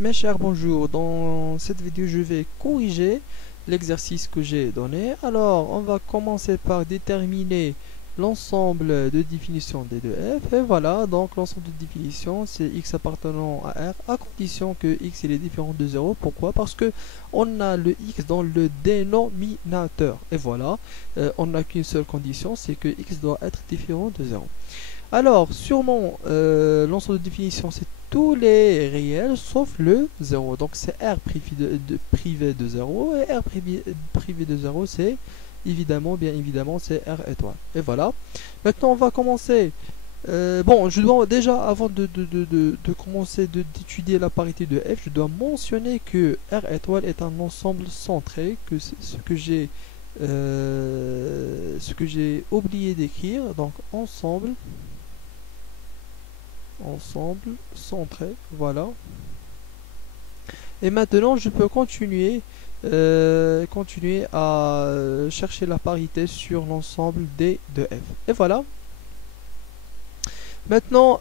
Mes chers, bonjour. Dans cette vidéo, je vais corriger l'exercice que j'ai donné. Alors, on va commencer par déterminer l'ensemble de définition des deux f. Et voilà, donc l'ensemble de définition, c'est x appartenant à R, à condition que x il est différent de 0. Pourquoi? Parce que on a le x dans le dénominateur. Et voilà, on n'a qu'une seule condition, c'est que x doit être différent de 0. Alors, sûrement, l'ensemble de définition, c'est tous les réels sauf le 0. Donc, c'est R privé de 0 et R privé de 0, c'est évidemment, bien évidemment, c'est R étoile. Et voilà. Maintenant, on va commencer. Bon, je dois déjà, avant de commencer d'étudier la parité de F, je dois mentionner que R étoile est un ensemble centré, que c'est ce que j'ai oublié d'écrire. Donc, ensemble centré, voilà. Et maintenant je peux continuer à chercher la parité sur l'ensemble des de f. Et voilà. Maintenant,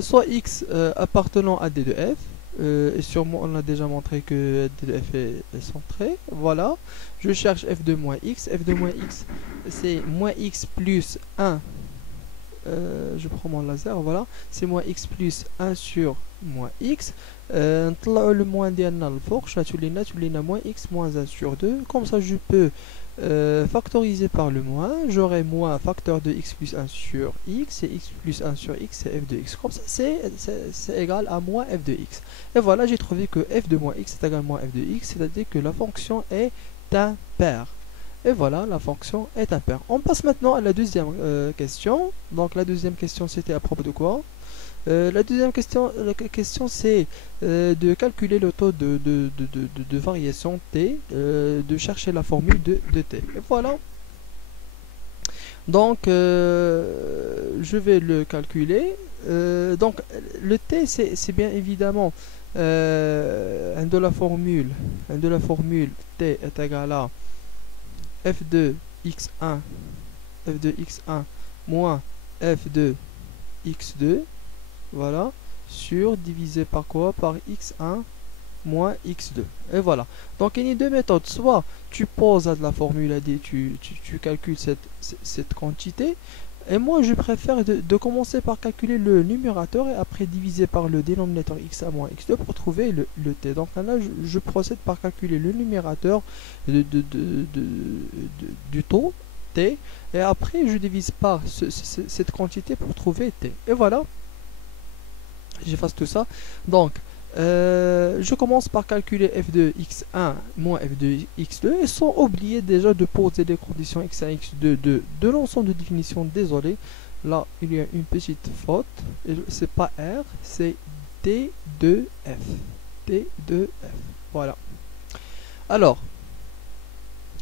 soit x appartenant à d de f, et sûrement on a déjà montré que d de f est centré, voilà. Je cherche f de moins x. F de moins x, c'est moins x plus 1. Je prends mon laser, voilà, c'est moins x plus 1 sur moins x. Le moins ديالنا الفوق تولينا moins x moins 1 sur 2. Comme ça je peux factoriser par le moins. J'aurai moins facteur de x plus 1 sur x, et x plus 1 sur x c'est f de x. Comme ça c'est égal à moins f de x. Et voilà, j'ai trouvé que f de moins x est égal à moins f de x, c'est-à-dire que la fonction est impaire. Et voilà, la fonction est impaire. On passe maintenant à la deuxième question. Donc la deuxième question, c'était à propos de quoi? La deuxième question, c'est de calculer le taux de variation t, de chercher la formule de t. Et voilà. Donc, je vais le calculer. Donc, le t, c'est bien évidemment un de la formule t est égal à f de x1 moins f de x2, voilà, sur divisé par quoi? Par x1 moins x2. Et voilà. Donc il y a deux méthodes. Soit tu poses à de la formule à D, tu calcules cette quantité. Et moi je préfère de commencer par calculer le numérateur et après diviser par le dénominateur x1 moins x2 pour trouver le t. Donc là je procède par calculer le numérateur du taux t et après je divise par cette quantité pour trouver t. Et voilà, j'efface tout ça. Donc je commence par calculer f de x1 moins f de x2 et sans oublier déjà de poser les conditions x1 x2 de l'ensemble de définition. Désolé, là il y a une petite faute, c'est pas R, c'est t de f. Voilà. Alors,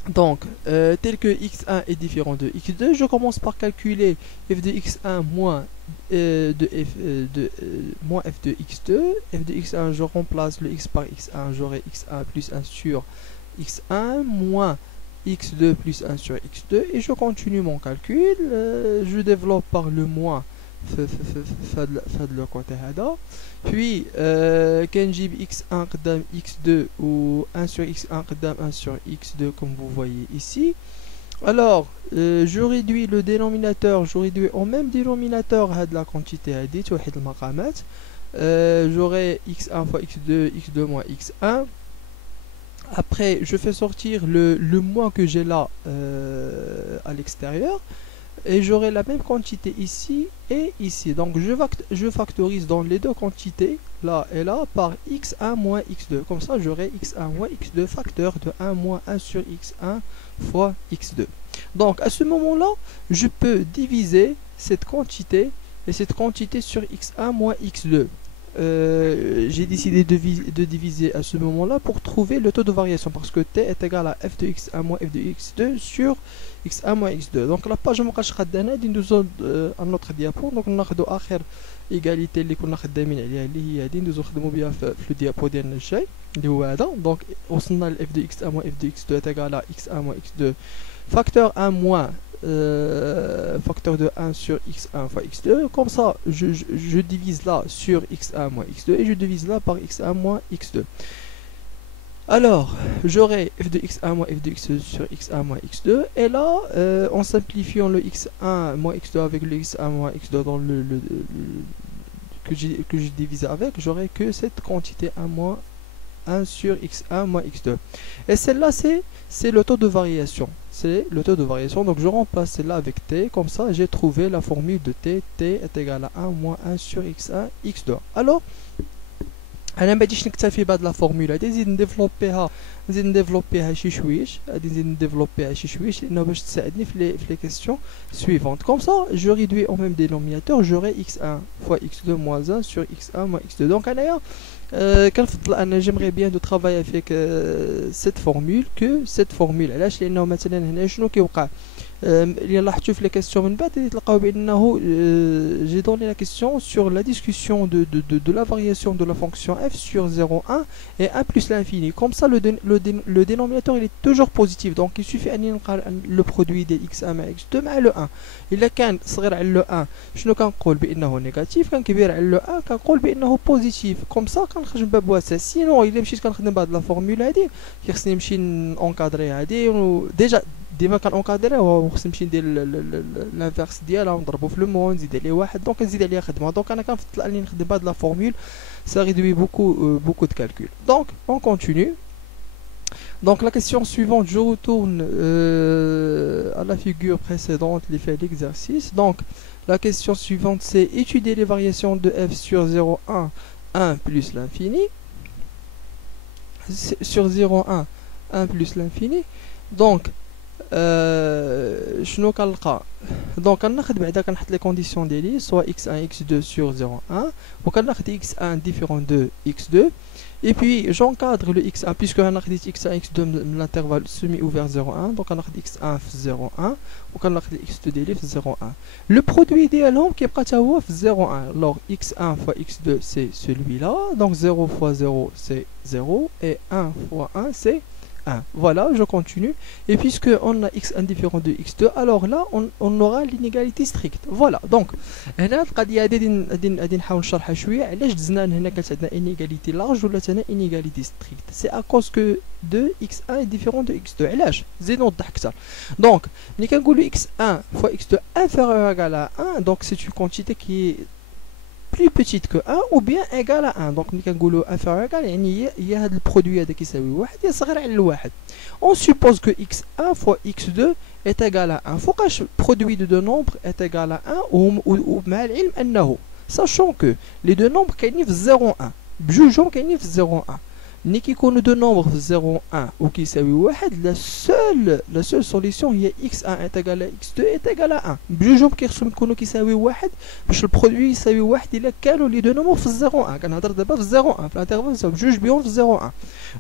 donc, tel que x1 est différent de x2, je commence par calculer f de x1 moins moins f de x2. F de x1, je remplace le x par x1, j'aurai x1 plus 1 sur x1 moins x2 plus 1 sur x2 et je continue mon calcul. Je développe par le moins فهاد لو كوتي هذا puis كنجيب x1 قدام x2 ou 1 sur x1 قدام 1 sur x2 comme vous voyez ici. Alors je réduis le dénominateur, je réduis au même dénominateur هاد la quantité هادي توحد المقامات. J'aurai x1 fois x2 x2 moins x1. Après je fais sortir le moins que j'ai là à l'extérieur et j'aurai la même quantité ici et ici. Donc je factorise dans les deux quantités, là et là, par x1 moins x2. Comme ça, j'aurai x1 moins x2 facteur de 1 moins 1 sur x1 fois x2. Donc à ce moment-là, je peux diviser cette quantité et cette quantité sur x1 moins x2. J'ai décidé de diviser à ce moment-là pour trouver le taux de variation parce que t est égal à f de x1 moins f de x2 sur x1 moins x2. Donc la page مابقاش خدانا غادي ندوزو ان autre diapo. Donc ناخذوا اخر ايغاليتي اللي كنا خدامين عليها اللي هي هذه ندوزو نخدموا بها في الديابو ديالنا الجاي اللي هو هذا. دونك وصلنا ل f de x1 moins f de x2 est égal à x1 moins x2 facteur 1 moins facteur de 1 sur x1 fois x2. Comme ça, je divise là sur x1 moins x2 et je divise là par x1 moins x2. Alors, j'aurai f de x1 moins f de x2 sur x1 moins x2. Et là, en simplifiant le x1 moins x2 avec le x1 moins x2 dans que j'ai divisé avec, j'aurai que cette quantité 1 moins 1 sur x1 moins x2. Et celle-là, c'est le taux de variation. C'est le taux de variation. Donc, je remplace celle-là avec t. Comme ça, j'ai trouvé la formule de t. t est égal à 1 moins 1 sur x1, x2. Alors, انا ما غاديش نكتفي بهاد لا فورمولا هادي، نزيد نديفلوبيها شي شويش، لانه باش تساعدني في لي كيسيون suivantes. Comme ça, je réduis au même dénominateur, j'aurai x1 fois x2 moins 1 sur x1 moins x2. Donc انايا كنفضل انا j'aimerais bien de travailler avec cette formule que cette formule. علاش؟ لانه مثلا هنا شنو كيوقع اللي لاحظتوا في لي كيسيون من بعد تلقاو بانه جي دوني لا كيسيون sur la discussion de la variation de la fonction f sur 0 1 et 1 plus l'infini. Comme ça le dénominateur il est toujours positif, donc il suffit ان نلقى le produit de x1 مع x2 مع le 1. الا كان صغير على le 1 شنو كنقول بانه نيجاتيف، كان كبير على le 1 كنقول بانه بوزيتيف. كوم سا كنخرج باب واسع. سينو الا مشيت كنخدم بهاد لا فورمول هادي كيخصني نمشي اونكادري هادي ديجا ديما كنونكادري وخصني نمشي ندير لانفيرس ديالها ونضربو في لو مون نزيد عليه واحد، دونك نزيد عليها خدمه. دونك انا كنفضل اني نخدم بهاد لا فورمول، ça réduit beaucoup de calculs. Donc on continue. Donc la question suivante, je retourne à la figure précédente, les faits d'exercice. Donc la question suivante c'est étudier les variations de f sur 0 1 1 plus l'infini, sur 0 1 1 plus l'infini. Donc شنو كنلقى؟ دونك كناخد بعدا كنحط لي كونديسيون ديالي سوا x1 x2 sur 0 1 وكناخد x1 différent de x2 et puis j'encadre le x1 puisque انا خديت x1 x2 من l'intervalle semi ouvert 0 1. دونك كناخد x1 في 0 1 وكناخد x2 ديالي في 0 1. le produit ديالهم كيبقى حتى هو في 0 1. alors x1 fois x2 c'est celui-là, donc 0 fois 0 c'est 0 et 1 fois 1 c'est 1. Voilà, je continue. Et puisque on a x indifférent de x2, alors là on aura l'inégalité stricte. Voilà. Donc هنا القضيه هذه غادي نحاول نشرحها شويه علاش دزنا هنا كانت عندنا inégalité large ولا عندنا inégalité stricte. C'est à cause que de x1 est différent de x2. علاش؟ زيد نوضح اكثر. Donc ملي كنقولوا x1 fois x2 inférieur ou égal à 1, donc c'est une quantité qui est plus petite que 1 ou bien égale à 1. donc ملي كنقولوا inférieur égal يعني هي هذا البرودوي هذا كيساوي 1 هي صغير على الواحد. on suppose que x1 fois x2 est égal à 1. فوقاش produit de deux nombres est égal à 1 ومع العلم انه sachant que les deux nombres كاينين في 0 1 بجوجهم كاينين في 0 1. ملي كيكونوا دو نومبر في 0 1 وكيساوي 1 la seule solution هي x1 est égal à x2 est égal à 1. بجوجهم كيخصهم يكونوا كيساوي 1 باش البرودوي يساوي 1 الا كانوا لي دو نومبر في 0 1. كنهضر دابا في 0 1 في الانترفال بجوج بيهم في 0 1.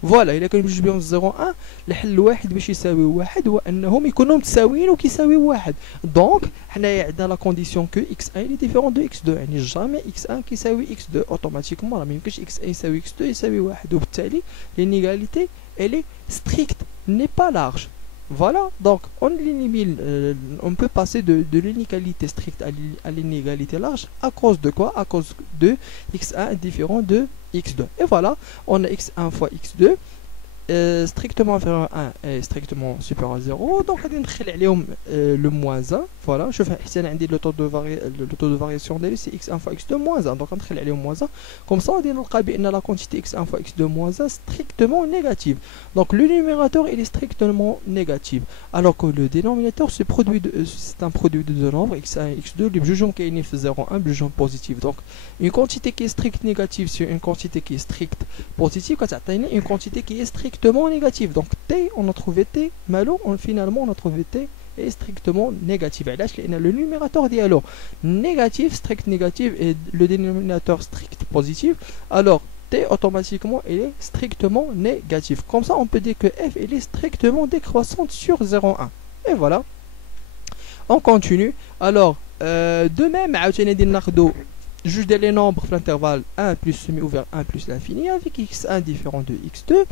فوالا الا كانوا بجوج بيهم في 0 1 الحل الواحد باش يساوي 1 هو انهم يكونوا متساويين وكيساوي 1. دونك حنايا عندنا لا كونديسيون كو x1 est différent de x2 يعني جامي x1 كيساوي x2 اوتوماتيكمون راه ميمكنش x1 يساوي x2 يساوي 1 وبالتالي l'inégalité elle est stricte, n'est pas large. Voilà, donc on peut passer de l'inégalité stricte à l'inégalité large à cause de quoi? À cause de x1 différent de x2. Et voilà, on a x1 fois x2 strictement inférieur à 1 et strictement supérieur à 0. donc غادي ندخل عليهم le moins 1. voilà, شوف حتى انا عندي le taux de variation ديالي c'est x1 fois x2 moins 1. donc غندخل عليهم moins 1. comme ça غادي نلقى بان la quantité x1 fois x2 moins 1 strictement négative. donc le numérateur il est strictement négatif alors que le dénominateur c'est un produit de deux nombres x1 et x2 les بجوجهم كاينين في 0 1 بجوجهم positif. donc une quantité qui est stricte négative sur une quantité qui est stricte positive كتعطينا une quantité qui est strictement négative. donc t on a trouvé t malo finalement on a trouvé t est strictement négatif. علاش؟ لان le numérateur ديالو négatif strict négatif et le dénominateur strict positif, alors t automatiquement il est strictement négatif. comme ça on peut dire que f il est strictement décroissante sur 0,1. et voilà, on continue. alors de même عاوتاني غادي ناخذوا جوج ديال لي نومبر في l'intervalle 1 plus semi ouvert 1 plus l'infini avec x1 différent de x2.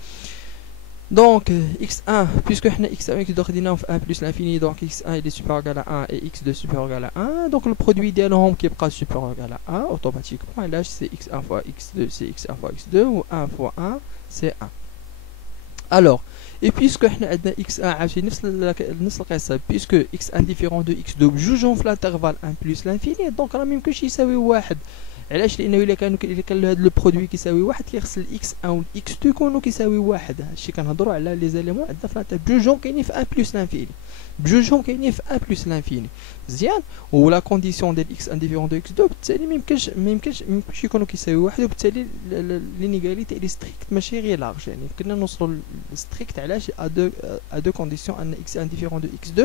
Donc, x1, puisque x1 qui doit dire 1 plus l'infini, donc x1 il est supérieur égal à 1 et x2 supérieur égal à 1. Donc, le produit d'ensemble qui est supérieur égal à 1, automatiquement, et là, c'est x1 fois x2, c'est x1 fois x2, ou 1 fois 1, c'est 1. Alors, et puisque nous avons x1 puisque x1 différent de x2 jugeons l'intervalle 1 plus l'infini, donc on a même que شي يساوي 1. علاش؟ لانه الا كان هذا لو برودوي كيساوي 1 كيخص x1 و x2 يكونوا كيساوي 1. هادشي كنهضروا على لي زاليمون عندنا في الانتر بجوجهم كاينين في 1 بلس لانفيني، بجوجهم كاينين في 1 بلس لانفيني مزيان. ولا كونديسيون ديال x1 ديفيرون دو x2 بالتالي ما يمكنش يكونوا كيساوي 1، وبالتالي لينيغاليتي لي ستريكت ماشي غير لارج، يعني كنا نوصلوا ستريكت علاش ا دو كونديسيون ان x1 ديفيرون دو x2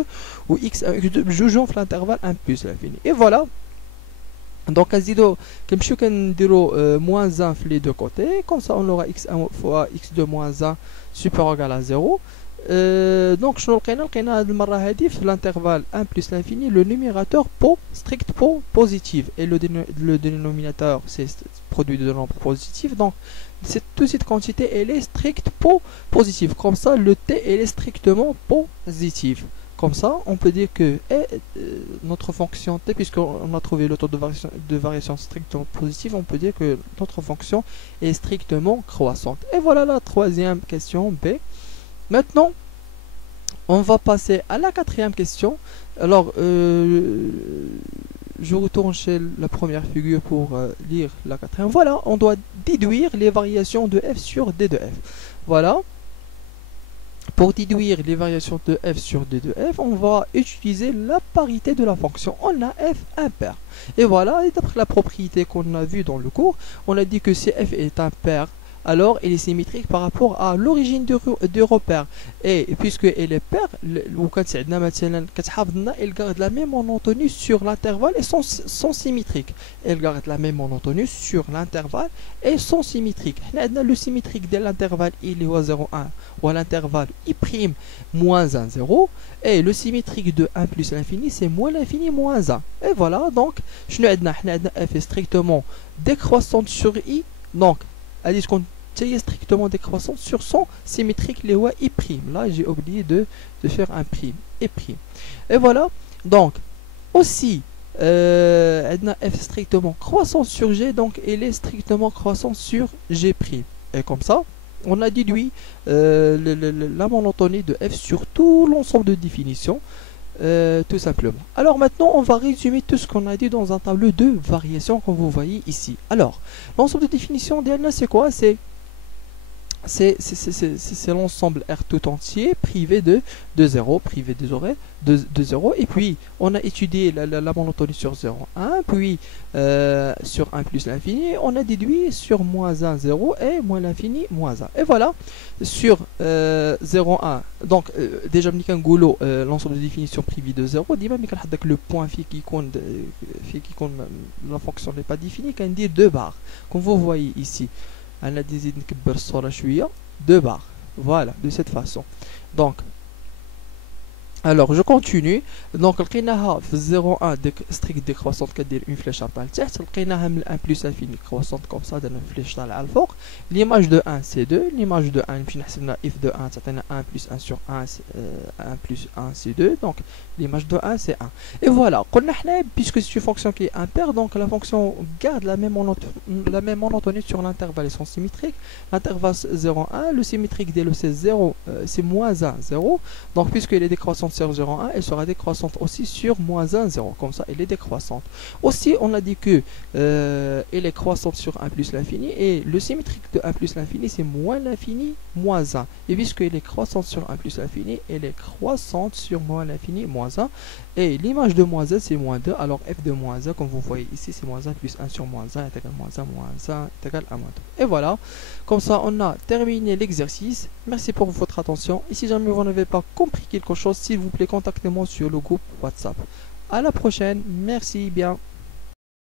و x1 x2 بجوجهم في الانترفال 1 بلس لانفيني. اي فوالا donc كنزيدو كنمشيو كنديرو moins 1 في les deux côtés, comme ça on aura x1 fois x2 moins 1 supérieur égal à 0. Donc شنو لقينا هاد المره هادي في l'intervalle 1 plus l'infini le numérateur strict positif et le dénominateur c'est produit de nombres positifs. Donc toute cette quantité elle est strict positive, comme ça le t elle est strictement positif. Comme ça, on peut dire que notre fonction t, puisqu'on a trouvé le taux de variation strictement positive, on peut dire que notre fonction est strictement croissante. Et voilà la troisième question B. Maintenant, on va passer à la quatrième question. Alors, je retourne chez la première figure pour lire la quatrième. Voilà, on doit déduire les variations de f sur d de f. Voilà. Pour déduire les variations de f sur d de f, on va utiliser la parité de la fonction. On a f impair. Et voilà, et d'après la propriété qu'on a vue dans le cours, on a dit que si f est impair, alors elle est symétrique par rapport à l'origine du repère. Et puisque elle est paire, elle garde la même monotonie sur l'intervalle et sont symétriques. Elle garde la même monotonie sur l'intervalle et sont symétriques. Le symétrique de l'intervalle il est 0,1 ou à l'intervalle i' moins 1, 0. Et le symétrique de 1 plus l'infini, c'est moins l'infini moins 1. Et voilà, donc, f est strictement décroissante sur i. Donc, elle dit qu'on est strictement décroissante sur son symétrique les i'. Là, j'ai oublié de faire un prime et prime. Et voilà, donc, aussi, f strictement croissante sur g, donc elle est strictement croissante sur g'. Et comme ça, on a déduit la monotonie de f sur tout l'ensemble de définitions, tout simplement. Alors maintenant, on va résumer tout ce qu'on a dit dans un tableau de variation comme vous voyez ici. Alors, l'ensemble de définitions d'Elna, c'est quoi? C'est l'ensemble R tout entier privé de 0, privé de 0, et puis on a étudié la monotonie sur 0,1, puis sur 1 plus l'infini, on a déduit sur moins 1, 0 et moins l'infini, moins 1. Et voilà, sur 0,1, donc déjà l'ensemble de définition privée de 0, dit même le point qui compte la fonction n'est pas définie, qu'on dit 2 barres, comme vous voyez ici. On a dit 2 barres. Voilà, de cette façon. Donc, alors je continue. Donc, لقيناها في 0,1 strict décroissante كدير une flèche طالعه لتحت. لقيناها من 1 plus infini croissante comme ça درنا flèche طالعه الفوق. L'image de 1 c'est 2. L'image de 1 نمشي نحسبنا if de 1 تعطينا 1 plus 1 sur 1 1 plus 1 c'est 2. Donc l'image de 1 c'est 1. Et voilà, قلنا حنا puisque c'est une fonction qui est impaire, donc la fonction garde la même monotonie sur l'intervalle, ils sont symétriques. L'intervalle 0,1, le symétrique dès le c'est 0, c'est moins 1, 0. Donc puisqu'elle est décroissante sur 0,1, elle sera décroissante aussi sur moins 1, 0. Comme ça, elle est décroissante. Aussi, on a dit que elle est croissante sur 1 plus l'infini, et le symétrique de 1 plus l'infini, c'est moins l'infini, moins 1. Et puisqu'elle est croissante sur 1 plus l'infini, elle est croissante sur moins l'infini, moins 1. Et l'image de moins 1, c'est moins 2. Alors f de moins 1, comme vous voyez ici, c'est moins 1 plus 1 sur moins 1 est égal à moins 1 est égal à moins 2. Et voilà, comme ça, on a terminé l'exercice. Merci pour votre attention. Et si jamais vous n'avez pas compris quelque chose, s'il vous plaît, contactez-moi sur le groupe WhatsApp. À la prochaine. Merci bien.